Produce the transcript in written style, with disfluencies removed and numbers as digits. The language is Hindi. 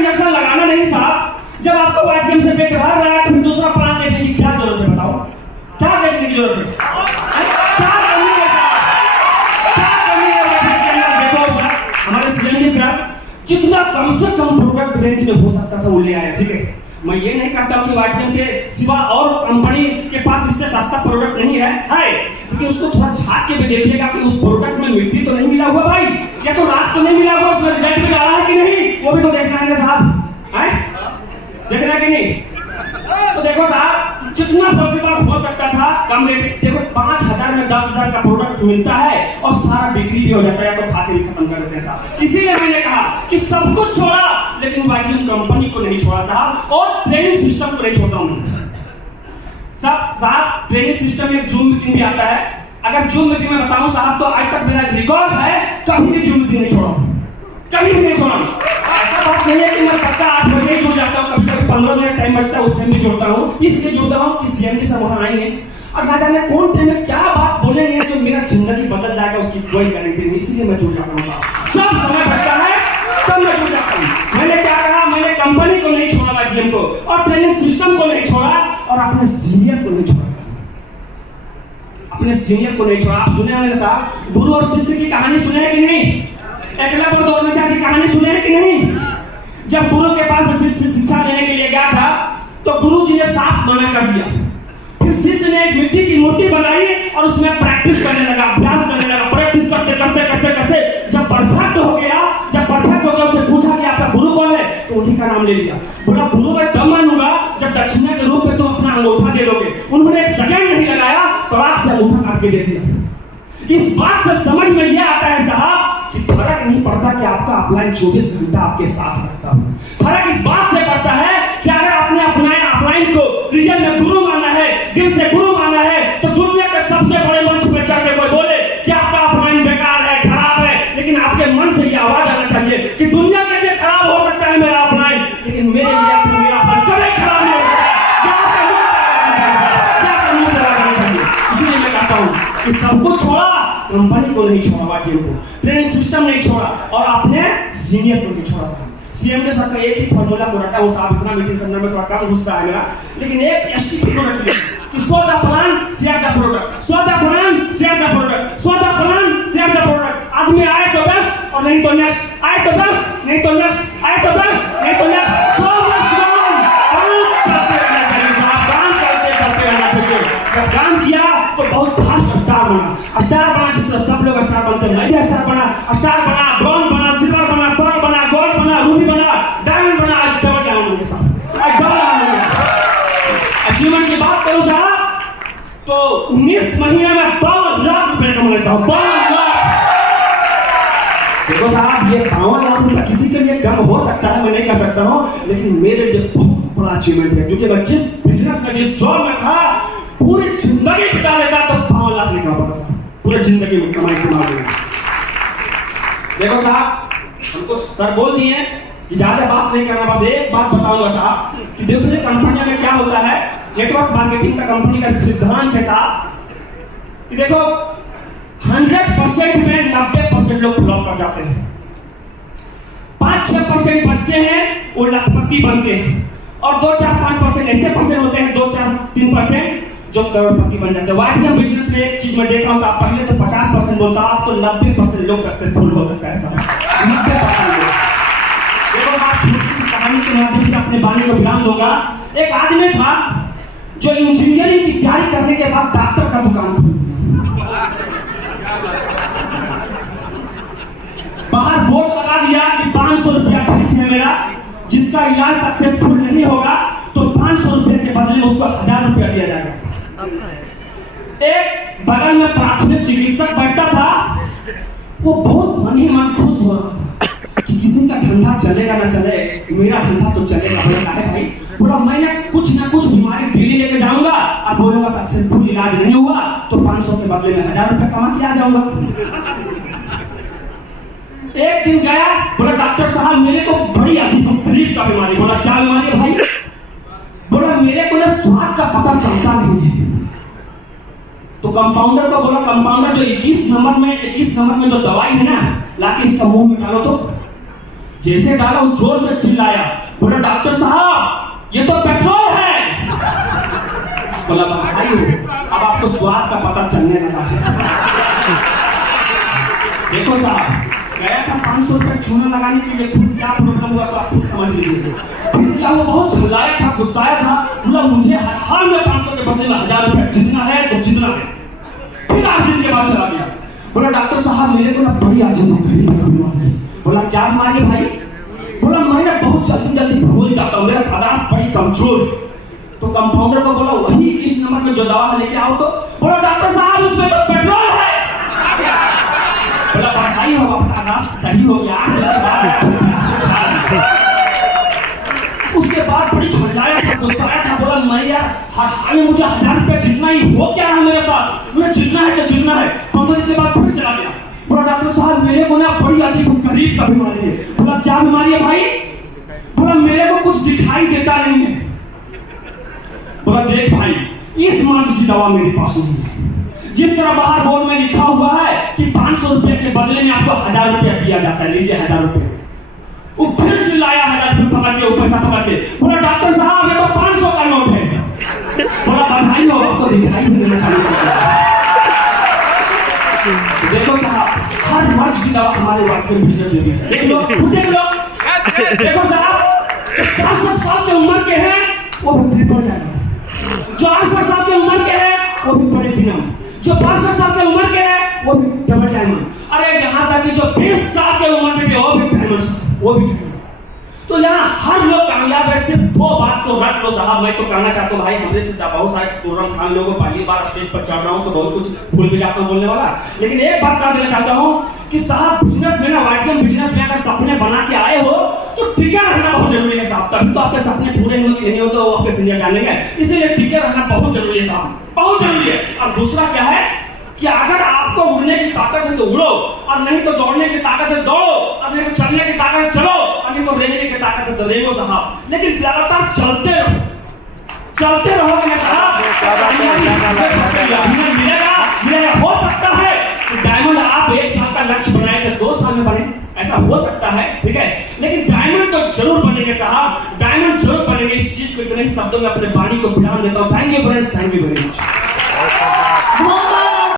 इंजेक्शन लगाना नहीं साहब। जब आपको वाइटमिन से पेट भर रहा है तो दूसरा प्लान देखने की क्या जरूरत है? बताओ, क्या देखने की जरूरत है? क्या करनी है साहब? क्या करनी है वाइटमिन के अंदर? देखो सर, हमारे सीएमडी साहब जितना कम से कम प्रोडक्ट रेंज में हो सकता था वो ले आया। ठीक है, मैं ये नहीं कहता हूँ कि वाइटमिन के सिवा और कंपनी के पास इससे सस्ता प्रोडक्ट नहीं है, लेकिन उसको थोड़ा झांक के भी देखिएगा कि उस प्रोडक्ट में मिट्टी तो नहीं मिला हुआ भाई, या तो राख तो नहीं मिला हुआ, उसमें रिजल्ट भी डाला है कि नहीं, वो भी तो देखना है ना साहब, है देखना है कि नहीं? तो देखो साहब, जितना पॉसिबल हो सकता था कम रेट। देखो 5,000 में 10,000 का प्रोडक्ट मिलता है और सारा बिक्री भी हो जाता है, तो खाते भी खत्म कर देते हैं साहब। इसीलिए मैंने कहा कि सब कुछ छोड़ा लेकिन वाइटमिन कंपनी को नहीं छोड़ा साहब, और ट्रेनिंग सिस्टम को नहीं छोड़ता हूं साहब। ट्रेनिंग सिस्टम में जूम मीटिंग भी आता है। अगर जूम मीटिंग में बताऊं साहब तो आज तक मेरा रिकॉर्ड है, कभी भी जूम मीटिंग नहीं छोड़ा, कभी भी नहीं छोड़ा। ऐसा बात नहीं है कि मैं पक्का 8 बजे ही जुड़ जाता हूं, कभी 15 मिनट टाइम बचता है उस टाइम भी जुड़ता हूं। इसलिए जुड़ता हूं कि सीएमडी साहब वहां आएंगे और ना जाने कौन टाइम में क्या बात बोलेंगे जो मेरा जिंदगी बदल जाएगा, उसकी कोई गारंटी नहीं। इसलिए मैं जुड़ जाता हूं साहब, जब समय बचता है तब मैं जुड़ जाता हूं। मैंने क्या कहा, मैंने कंपनी को नहीं छोड़ा, वाइटमिन को और ट्रेनिंग सिस्टम को नहीं छोड़ा, और अपने सीनियर को नहीं छोड़ा, अपने सीनियर को नहीं छोड़ा। आप सुने होंगे साहब, गुरु और शिष्य की कहानी सुने है कि नहीं? एकलव्य और द्रोणाचार्य की कहानी सुने है कि नहीं? जब गुरु के पास शिष्य शिक्षा लेने के लिए गया था तो गुरु जी ने साफ मना कर दिया। फिर शिष्य ने एक मिट्टी की मूर्ति बनाई और उसमें प्रैक्टिस करने लगा, अभ्यास करने लगा। प्रैक्टिस करते करते करते करते जब परफेक्ट हो गया, उसने पूछा कि आपका गुरु कौन है, तो उन्हीं का नाम ले लिया। बोला गुरु मैं तब मानूंगा जब दक्षिणा के रूप में तुम अपना अंगूठा दे दोगे। उन्होंने एक सेकंड नहीं लगाया, तलाक से अंगूठा काट के दे दिया। इस बात से समझ में यह आता है साहब कि फर्क नहीं पड़ता कि आपका अपलाइन 24 घंटा आपके साथ रहता हो। फर्क इस बात से पड़ता है कि अगर आपने अपलाइन को रियल में गुरु माना है, दिल से गुरु माना है, तो दुनिया के सबसे बड़े मंच पर चढ़ के कोई बोले कि आपका अपलाइन बेकार है, खराब है, लेकिन आपके मन से यह आवाज आना चाहिए कि दुनिया के लिए खराब हो सकता है मेरा अपलाइन, लेकिन मेरे लिए मेरा अपलाइन कभी खराब नहीं हो सकता। इसलिए मैं कहता हूं कि सब कुछ छोड़ा, कंपनी को नहीं छोड़ा, वाइटमिन को, ट्रेनिंग सिस्टम नहीं छोड़ा, और आपने सीनियर को नहीं छोड़ा साहब। सीएमडी साहब का एक ही फॉर्मूला को रटा हूं साहब, इतना मीटिंग संदर्भ में थोड़ा कम घुसता है मेरा, लेकिन एक एसटीपी को रख लिया कि so the plan share the product, so the plan share the product, so the plan share the product. आदमी आए तो बेस्ट और नहीं तो नेक्स्ट, आए तो बेस्ट नहीं तो नेक्स्ट, आए तो बेस्ट नहीं तो नेक्स्ट। सो मच काम चलते रहना चाहिए साहब, काम करते करते रहना चाहिए। जब काम किया तो बहुत फास्ट स्टार बना, जिस तरह सब लोग स्टार बनते हैं, मैं भी स्टार बना, ब्रॉन्ज बना, सिल्वर बना, पर्ल बना, गोल्ड बना, रूबी बना, डायमंड बना। आज डबल डायमंड होंगे साहब, आज डबल डायमंड होंगे। अचीवमेंट की बात करूं साहब तो 19 महीने में 52 लाख रुपए कमाए साहब, 52 लाख। देखो साहब, ये 52 लाख रुपए किसी के लिए कम हो सकता है, मैं नहीं कह सकता हूं, लेकिन मेरे लिए बहुत बड़ा अचीवमेंट है, क्योंकि मैं जिस बिजनेस में, जिस जॉब में था, पूरी जिंदगी बिता लेता तो 52 लाख नहीं कमा पाता, पूरी जिंदगी में कमाई के मामले में। देखो साहब, हमको सर बोल दिए कि ज्यादा बात नहीं करना, बस एक बात बताऊंगा साहब कि दूसरी कंपनियों में क्या होता है, नेटवर्क मार्केटिंग का कंपनी का सिद्धांत है साहब कि देखो 100% में 90% लोग फ्लॉप कर जाते हैं, 5-6% बचते हैं वो लखपति बनते हैं, और 2-4-5% ऐसे परसेंट होते हैं, 2-4-3% जो करोड़पति बन जाते हैं। वाइटमिन बिजनेस में एक चीज मैं देखा हूं साहब, पहले तो 50% बोलता, अब तो 90% लोग सक्सेसफुल हो सकता है साहब, 90% लोग। देखो साहब, छोटी सी कहानी के माध्यम से अपने बानी को विराम दूंगा। एक आदमी था जो इंजीनियरिंग की तैयारी करने के बाद डॉक्टर का दुकान खोल दिया, बाहर बोर्ड लगा दिया कि 500 रुपया फीस है मेरा, जिसका इलाज सक्सेसफुल नहीं होगा तो 500 रुपए के बदले में उसको 1000 रुपया दिया जाएगा। एक बगल में प्राथमिक चिकित्सक बैठता था, वो बहुत मन ही मन खुश हो रहा था कि किसी का धंधा चलेगा ना चले, मेरा धंधा तो चलेगा। बोला है भाई, बोला मैंने कुछ ना कुछ बीमारी डेली लेके जाऊंगा, अब बोलूंगा सक्सेसफुल इलाज नहीं हुआ तो 500 के बदले में 1000 रुपया कमा के आ जाऊंगा। एक दिन गया, बोला डॉक्टर साहब मेरे को बड़ी अजीब गरीब का बीमारी। बोला क्या बीमारी है भाई? बोला मेरे को ना स्वाद का पता चलता नहीं है। तो कंपाउंडर को बोला, कंपाउंडर जो 21 नंबर में जो दवाई है ना, लाके इसका मुंह में डालो। तो जैसे डाला वो जोर से चिल्लाया, डॉक्टर साहब ये तो पेट्रोल है। बोला भाई अब आपको स्वाद का पता चलने लगा है। देखो साहब, गया था 500 रुपये चूना लगाने के लिए, खुद क्या प्रॉब्लम हुआ आप खुद समझ लीजिए। फिर क्या वो बहुत झल्लाया था, गुस्साया था, बोला मुझे हर हाल में 500 के बदले में 1000 रुपये जितना है तो जितना है। फिर 8 दिन के बाद चला गया। बोला डॉक्टर साहब मेरे को ना बड़ी अजीब बीमारी। बोला क्या बीमारी है भाई? बोला मैं बहुत जल्दी भूल जाता हूँ, मेरा पदार्थ बड़ी कमजोर। तो कंपाउंडर को बोला वही इस नंबर में जो दवा है लेके आओ। तो बोला डॉक्टर साहब उसमें तो पेट्रोल है। बोला बधाई हो, आपका रास्ता सही हो गया। उसके बाद बड़ी झुंझलाया था, गुस्साया था, बोला मैं यार हर हाल में मुझे 1000 रुपये जितना ही हो क्या रहा मेरे साथ, मुझे जितना है तो जितना है। 15 दिन के बाद फिर चला गया। बोला डॉक्टर साहब मेरे को ना बड़ी अजीब गरीब का बीमारी है। बोला क्या बीमारी है भाई? बोला मेरे को कुछ दिखाई देता नहीं है। बोला देख भाई इस मर्ज की दवा मेरे पास नहीं है। जिस तरह बाहर बोर्ड में लिखा हुआ है कि 500 रुपए के बदले में आपको 1000 रुपया दिया जाता है, लीजिए 1000 रुपये। वो फिर चिल्लाया 1000 रुपये पकड़ के, पैसा पकड़ के। बोला डॉक्टर साहब ये तो 500 का नोट है। बोला बधाई हो, आपको दिखाई भी देना चालू कर दिया। देखो साहब हर मर्ज की दवा हमारे वाकई बिजनेस में भी है। देख लो खुद देख लो। देखो साहब जो 60 साल की उम्र के हैं वो भी ट्रिपल डायमंड, जो 68 साल की उम्र के हैं वो भी प्लेटिनम, जो 62 साल की उम्र के हैं वो भी डबल डायमंड, अरे यहाँ तक कि जो 20 साल की उम्र में वो भी डायमंड, वो भी डायमंड। तो यहाँ हर लोग कामयाब है। सिर्फ 2 बात तो रख लो साहब। मैं तो कहना चाहता हूँ भाई हमरे से बहुत सारे तुरंत खान लोगों को पहली बार स्टेज पर चढ़ रहा हूँ तो बहुत कुछ भूल भी जाता हूँ बोलने वाला, लेकिन एक बात कह देना चाहता हूँ कि साहब बिजनेस में ना, वाइटकम बिजनेस में अगर सपने बना के आए हो तो टिके रहना बहुत जरूरी है साहब। तभी तो आपके सपने पूरे हो कि नहीं हो तो वो आपके सीनियर जानेंगे। इसीलिए टिके रहना बहुत जरूरी है साहब, बहुत जरूरी है। और दूसरा क्या है कि अगर आपको उड़ने की ताकत है तो उड़ो, और नहीं तो दौड़ने की ताकत है दौड़ो, और नहीं तो चलने की ताकत है चलो, और नहीं तो रेंगने की ताकत है तो रेंगो साहब। लेकिन लगातार चलते रहो, चलते रहोगे साहब मिलेगा। हो सकता है कि डायमंड आप 1 साल का लक्ष्य बनाए थे 2 साल में बने, ऐसा हो सकता है, ठीक है, लेकिन डायमंड तो जरूर बनेंगे साहब, डायमंड जरूर बनेंगे। इस चीज को इतने ही शब्दों में अपने वाणी को विराम देता हूँ। Thank you friends, thank you very much.